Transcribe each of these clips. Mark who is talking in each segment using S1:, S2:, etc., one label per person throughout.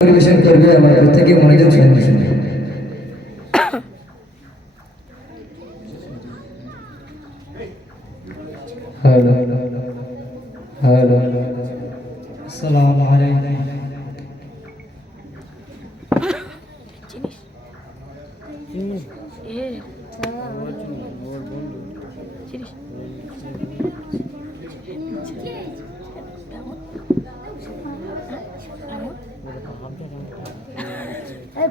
S1: পরিবেশন করবে আমার প্রত্যেকে মনোযোগ সঙ্গে শুনবে হ্যালো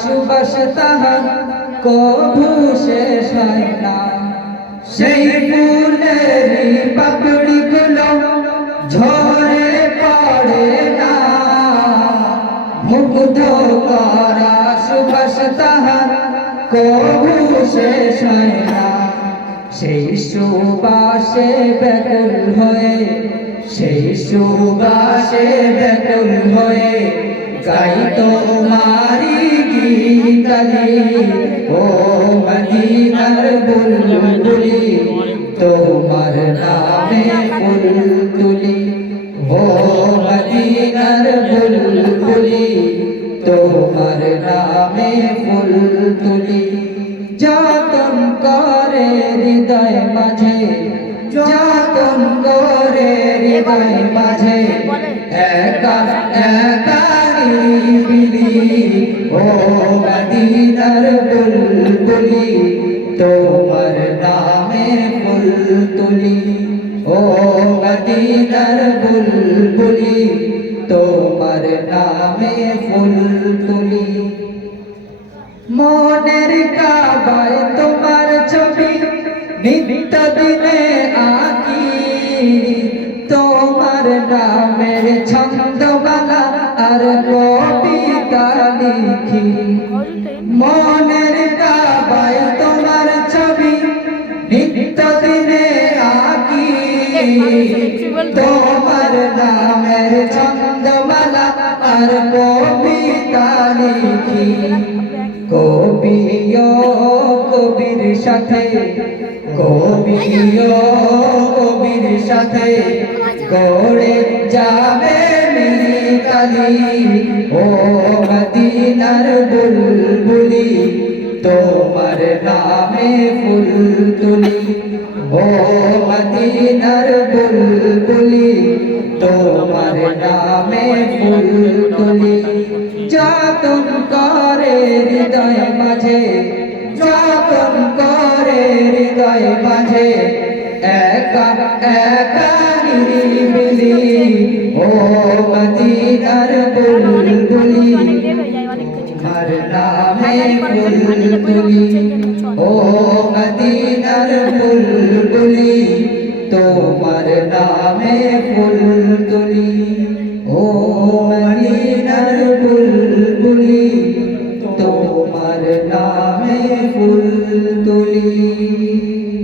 S1: সুবাস তাহার কভু শেষ হয় না। সেই ফুলেরই পাপড়ি গুলো ঝরে পড়ে না। মুগ্ধ করা সুবাস তাহার কভু শেষ হয় না। সেই সুবাসে ব্যাকুল হয়ে, সেই সুবাসে ব্যাকুল হয়ে গাই তোমারি গীতালি ও মদিনার বুলবুলি, তোমার নামে ফুল তুলি ও মদিনার বুলবুলি, তোমার নামে ফুল তুলি যতন করে হৃদয় মাঝে যতন করে হৃদয় মাঝে, একা একা নিরিবিলি ও মদিনার বুলবুলি তোমার নামে ফুল তুলি ও মদিনার বুলবুলি তোমার নামে ফুল তুলি মনের কাবায় ছন্দমালা আর কবিতা লিখি। মনের কাবায় তোমার ছবি নিত্য দিনে আঁকি। তোমার নামের ছন্দমালা আর কবিতা লিখি। কবিও কবির সাথে কবিও কবির সাথে গড়ে যাবে মিতালি, ও মদিনার বুলবুলি, তোমার নামে ফুল তুলি। ও মদিনার বুলবুলি, তোমার নামে ফুল তুলি। যতন করে হৃদয় মাঝে, যতন করে হৃদয় মাঝে, একা একা ও মদিনার বুলবুলি, তোমার নামে ফুল তুলি ও মদিনার বুলবুলি, তোমার নামে ফুল তুলি ও মদিনার বুলবুলি